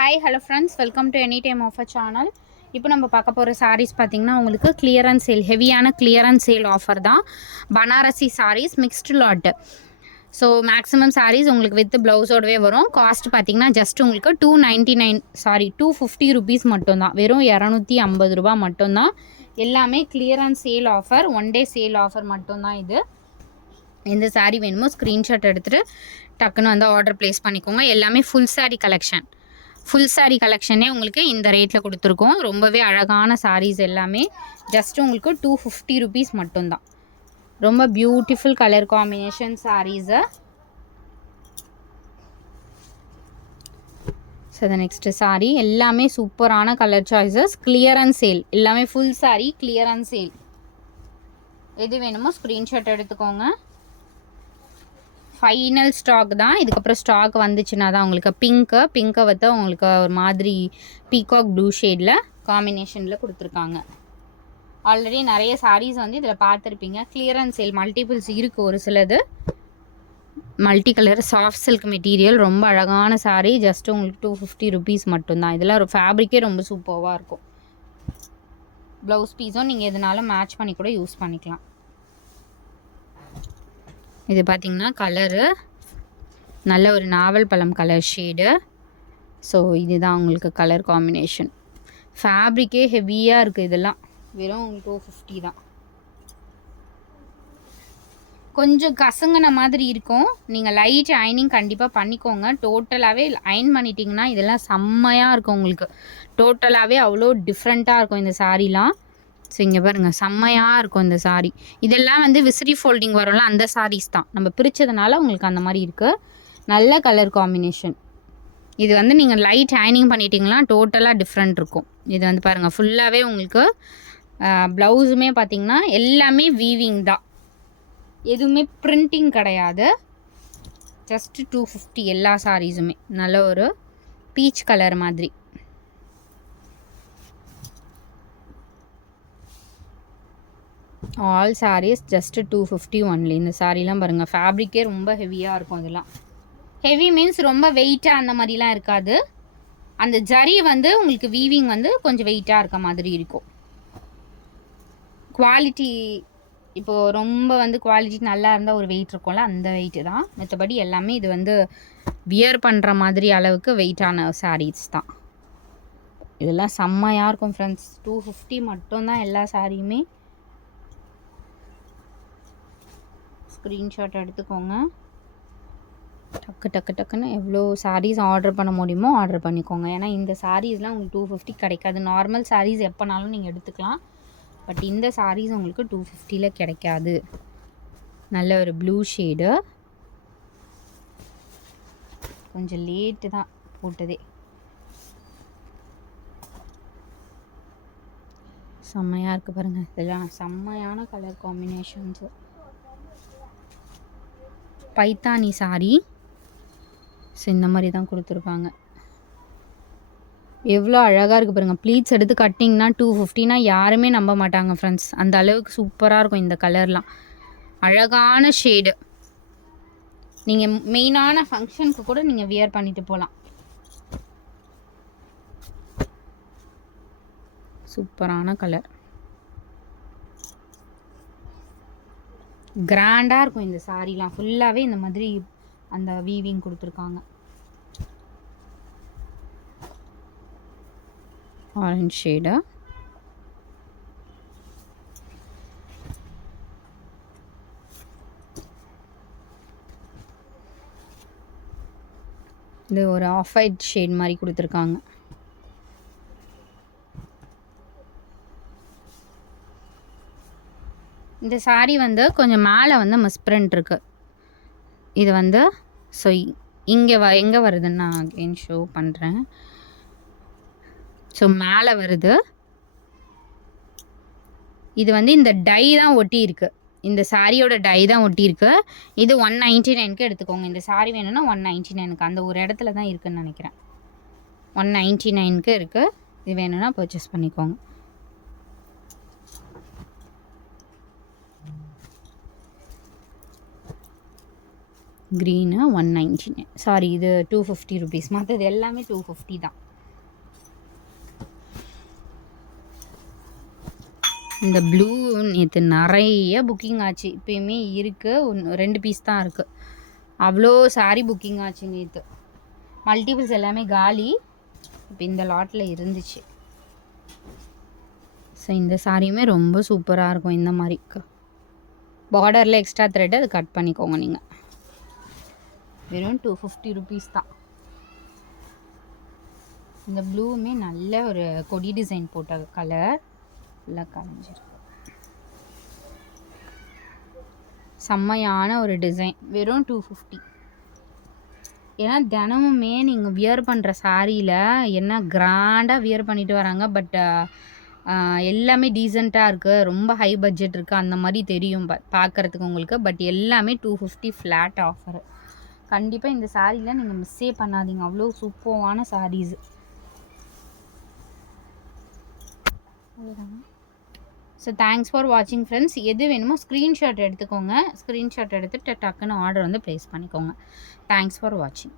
Hi hello friends, welcome to any time offer channel. இப்போ நம்ம பார்க்க போகிற சாரீஸ் பார்த்திங்கன்னா உங்களுக்கு கிளியரன்ஸ் சேல், ஹெவியான கிளியரன்ஸ் சேல் ஆஃபர் தான். Banarasi sarees mixed lot. So maximum sarees உங்களுக்கு வித் ப்ளவுஸோடவே வரும். காஸ்ட் பார்த்திங்கன்னா ஜஸ்ட் உங்களுக்கு 250 ருபீஸ் மட்டும்தான், வெறும் 250 ரூபா மட்டும்தான். எல்லாமே clearance sale offer, one day sale offer மட்டும்தான் இது. எந்த சாரீ வேணுமோ ஸ்க்ரீன்ஷாட் எடுத்துகிட்டு டக்குன்னு வந்து ஆர்டர் ப்ளேஸ் பண்ணிக்கோங்க. எல்லாமே full sari collection, full sari கலெக்ஷனே உங்களுக்கு இந்த ரேட்டில் கொடுத்துருக்கோம். ரொம்பவே அழகான சாரீஸ் எல்லாமே ஜஸ்ட் உங்களுக்கு 250 ருபீஸ் மட்டும்தான். ரொம்ப beautiful colour combination sarees. So the next saree எல்லாமே சூப்பரான கலர் சாய்ஸஸ். கிளியரன்ஸ் சேல், எல்லாமே ஃபுல் சாரீ கிளியரன்ஸ் சேல். எது வேணுமோ ஸ்க்ரீன்ஷாட் எடுத்துக்கோங்க. ஃபைனல் ஸ்டாக் தான். இதுக்கப்புறம் ஸ்டாக் வந்துச்சுன்னா தான் உங்களுக்கு பிங்கை வந்து உங்களுக்கு ஒரு மாதிரி பீகாக் ப்ளூ ஷேடில் காம்பினேஷனில் கொடுத்துருக்காங்க. ஆல்ரெடி நிறைய சாரீஸ் வந்து இதில் பார்த்துருப்பீங்க. கிளியரன்ஸ் சேல் மல்டிபிள்ஸ் இருக்குது, ஒரு சிலது multi colour soft silk material, ரொம்ப அழகான சாரீ. ஜஸ்ட் உங்களுக்கு 250 ருபீஸ் மட்டும்தான். இதெல்லாம் ஒரு ஃபேப்ரிக்கே ரொம்ப சூப்பராக இருக்கும். ப்ளவுஸ் பீஸும் நீங்கள் எதனாலும் மேட்ச் பண்ணி கூட யூஸ் பண்ணிக்கலாம். இது பார்த்திங்கன்னா கலரு நல்ல ஒரு நாவல் பழம் கலர் ஷேடு. ஸோ இதுதான் உங்களுக்கு கலர் காம்பினேஷன். ஃபேப்ரிக்கே ஹெவியாக இருக்குது. இதெல்லாம் வெறும் உங்களுக்கு 250 தான். கொஞ்சம் கசங்கின மாதிரி இருக்கும். நீங்கள் லைட் அயனிங் கண்டிப்பாக பண்ணிக்கோங்க. டோட்டலாகவே அயன் பண்ணிட்டீங்கன்னா இதெல்லாம் செம்மையாக இருக்கும் உங்களுக்கு. டோட்டலாகவே அவ்வளோ டிஃப்ரெண்ட்டாக இருக்கும் இந்த சாரீலாம். ஸோ இங்கே பாருங்கள், செம்மையாக இருக்கும் இந்த சாரீ. இதெல்லாம் வந்து விசிறி ஃபோல்டிங் வரும்ல, அந்த சாரீஸ் தான். நம்ம பிரித்ததுனால உங்களுக்கு அந்த மாதிரி இருக்குது. நல்ல கலர் காம்பினேஷன். இது வந்து நீங்கள் லைட் அயனிங் பண்ணிட்டீங்கன்னா டோட்டலாக டிஃப்ரெண்ட் இருக்கும். இது வந்து பாருங்கள், ஃபுல்லாகவே உங்களுக்கு ப்ளவுஸுமே பார்த்திங்கன்னா எல்லாமே வீவிங் தான், எதுவுமே பிரிண்டிங் கிடையாது. ஜஸ்ட் 250 எல்லா சாரீஸுமே. நல்ல ஒரு பீச் கலர் மாதிரி. All sarees just 250 only. இந்த சாரீலாம் பாருங்கள், ஃபேப்ரிக்கே ரொம்ப ஹெவியாக இருக்கும். இதெல்லாம் ஹெவி மீன்ஸ் ரொம்ப வெயிட்டாக அந்த மாதிரிலாம் இருக்காது. அந்த ஜரி வந்து உங்களுக்கு வீவிங் வந்து கொஞ்சம் வெயிட்டாக இருக்க மாதிரி இருக்கும். குவாலிட்டி இப்போது ரொம்ப வந்து குவாலிட்டி நல்லா இருந்தால் ஒரு வெயிட் இருக்கும்ல, அந்த வெயிட்டு தான். மற்றபடி எல்லாமே இது வந்து வியர் பண்ணுற மாதிரி அளவுக்கு வெயிட்டான சாரீஸ் தான். இதெல்லாம் செம்மையாக இருக்கும் ஃப்ரெண்ட்ஸ். 250 மட்டும்தான் எல்லா சாரியுமே. ஸ்க்ரீன்ஷாட் எடுத்துக்கோங்க. டக்குன்னு எவ்வளோ சாரீஸ் ஆர்டர் பண்ண முடியுமோ ஆர்டர் பண்ணிக்கோங்க. ஏன்னா இந்த சாரீஸ்லாம் உங்களுக்கு 250 கிடைக்காது. நார்மல் சாரீஸ் எப்போனாலும் நீங்கள் எடுத்துக்கலாம். பட் இந்த சாரீஸ் உங்களுக்கு 250 கிடைக்காது. நல்ல ஒரு ப்ளூ ஷேடு. கொஞ்சம் லேட்டு தான் போட்டதே. செம்மையாக இருக்குது பாருங்கள். இதெல்லாம் செம்மையான colour combinations. Paithani sari. So இந்த மாதிரி தான் கொடுத்துருப்பாங்க. எவ்வளோ அழகாக இருக்குது பாருங்கள். ப்ளீட்ஸ் எடுத்து கட்டிங்கன்னா 250னா யாருமே நம்ப மாட்டாங்க ஃப்ரெண்ட்ஸ். அந்த அளவுக்கு சூப்பராக இருக்கும் இந்த கலர்லாம். அழகான ஷேடு. நீங்கள் மெயினான ஃபங்க்ஷனுக்கு கூட நீங்கள் வியர் பண்ணிட்டு போகலாம். சூப்பரான கலர். கிராண்டாக இருக்கும் இந்த சாரீலாம். ஃபுல்லாகவே இந்த மாதிரி அந்த வீவிங் கொடுத்துருக்காங்க. Orange shade. இது ஒரு ஆஃப் ஒயிட் ஷேட் மாதிரி கொடுத்துருக்காங்க. இந்த சாரீ வந்து கொஞ்சம் மேலே வந்து மிஸ்பிரிண்ட் இருக்குது. இது வந்து ஸோ இங்கே எங்கே வருதுன்னு நான் அகெயின் ஷோ பண்ணுறேன். ஸோ மேலே வருது. இது வந்து இந்த டை தான் ஒட்டி இருக்குது. இந்த சாரியோட டை தான் ஒட்டியிருக்கு. இது 199க்கு எடுத்துக்கோங்க. இந்த சாரீ வேணும்னா 199க்கு அந்த ஒரு இடத்துல தான் இருக்குதுன்னு நினைக்கிறேன். 199க்கு இருக்குது. இது வேணும்னா பர்ச்சேஸ் பண்ணிக்கோங்க. க்ரீனு 199. சாரி, இது 250 ருபீஸ். மற்றது எல்லாமே 250 தான். இந்த ப்ளூ நேற்று நிறைய புக்கிங் ஆச்சு, இப்போயுமே இருக்குது, 2 பீஸ் தான் இருக்குது. அவ்வளோ சாரீ புக்கிங் ஆச்சு நேற்று. மல்டிபிள்ஸ் எல்லாமே காலி, இப்போ இந்த லாட்டில் இருந்துச்சு. ஸோ இந்த சாரியுமே ரொம்ப சூப்பராக இருக்கும். இந்த மாதிரி பார்டரில் எக்ஸ்ட்ரா த்ரெட் அது கட் பண்ணிக்கோங்க நீங்கள். வெறும் 250 ருபீஸ் தான். இந்த ப்ளூவுமே நல்ல ஒரு கொடி டிசைன் போட்ட கலர், நல்லா கலைஞ்சிருக்கு. செம்மையான ஒரு டிசைன், வெறும் 250. ஏன்னா தினமுமே நீங்கள் வியர் பண்ணுற சாரியில் என்ன கிராண்டாக வியர் பண்ணிட்டு வராங்க, பட் எல்லாமே டீசெண்டாக இருக்குது, ரொம்ப ஹை பட்ஜெட் இருக்குது அந்த மாதிரி தெரியும் பார்க்குறதுக்கு உங்களுக்கு. பட் எல்லாமே 250 ஃப்ளாட் ஆஃபர். கண்டிப்பாக இந்த சாரியில் நீங்கள் மிஸ்ஸே பண்ணாதீங்க, அவ்வளோ சூப்பரான சாரீஸு. ஸோ தேங்க்ஸ் ஃபார் வாட்சிங் ஃப்ரெண்ட்ஸ். எது வேணுமோ ஸ்க்ரீன்ஷாட் எடுத்துக்கோங்க, ஸ்க்ரீன்ஷாட் எடுத்துகிட்டு டக்குன்னு ஆர்டர் வந்து ப்ளேஸ் பண்ணிக்கோங்க. தேங்க்ஸ் ஃபார் வாட்சிங்.